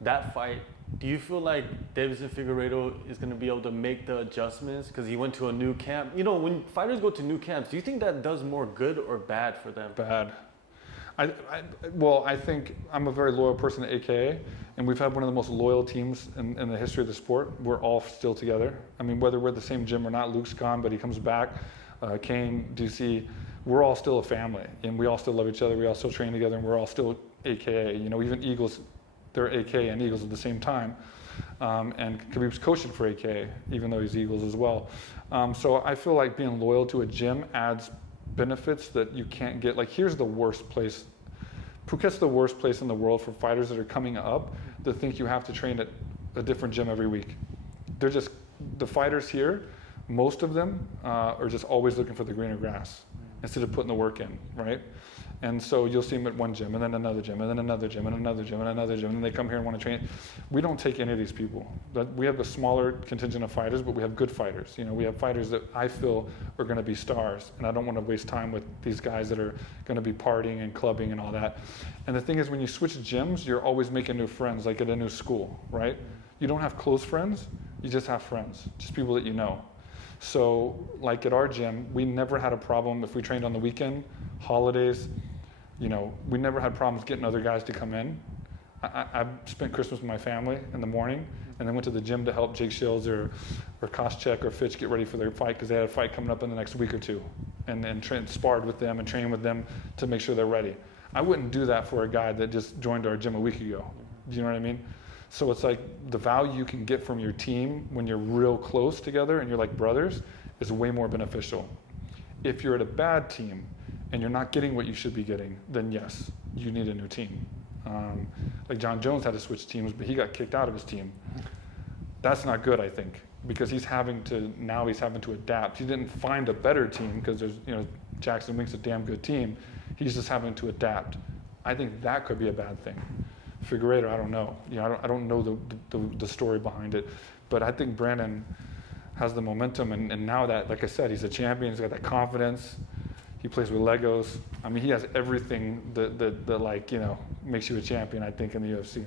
that fight, do you feel like Deiveson Figueiredo is going to be able to make the adjustments because he went to a new camp? You know, when fighters go to new camps, do you think that does more good or bad for them? Bad. Well, I think I'm a very loyal person to AKA, and we've had one of the most loyal teams in the history of the sport. We're all still together. I mean, whether we're at the same gym or not, Luke's gone, but he comes back. Kane, DC, we're all still a family, and we all still love each other. We all still train together, and we're all still AKA. You know, even Eagles, they're AKA and Eagles at the same time. And Khabib's coaching for AKA, even though he's Eagles as well. So I feel like being loyal to a gym adds benefits that you can't get. Like, here's the worst place. Phuket's the worst place in the world for fighters that are coming up that think you have to train at a different gym every week. They're just, the fighters here, most of them are just always looking for the greener grass instead of putting the work in, right? And so you'll see them at one gym and then another gym and then another gym and another gym and another gym, and then they come here and want to train. We don't take any of these people. We have a smaller contingent of fighters, but we have good fighters. You know, we have fighters that I feel are going to be stars, and I don't want to waste time with these guys that are going to be partying and clubbing and all that. And the thing is, when you switch gyms, you're always making new friends, like at a new school, right? You don't have close friends, you just have friends, just people that you know. So, like at our gym, we never had a problem if we trained on the weekend, holidays. You know, we never had problems getting other guys to come in. I spent Christmas with my family in the morning, and then went to the gym to help Jake Shields or Koscheck or Fitch get ready for their fight, because they had a fight coming up in the next week or two, and sparred with them and trained with them to make sure they're ready. I wouldn't do that for a guy that just joined our gym a week ago. Do you know what I mean? So it's like the value you can get from your team when you're real close together and you're like brothers is way more beneficial. If you're at a bad team and you're not getting what you should be getting, then yes, you need a new team. Like John Jones had to switch teams, but he got kicked out of his team. That's not good, I think, because he's having to adapt. He didn't find a better team because there's, you know, Jackson Wink's a damn good team. He's just having to adapt. I think that could be a bad thing. Figueiredo, I don't know. You know, I don't know the story behind it, but I think Brandon has the momentum, and now that, like I said, he's a champion. He's got that confidence. He plays with Legos. I mean, he has everything that like, you know, makes you a champion, I think, in the UFC.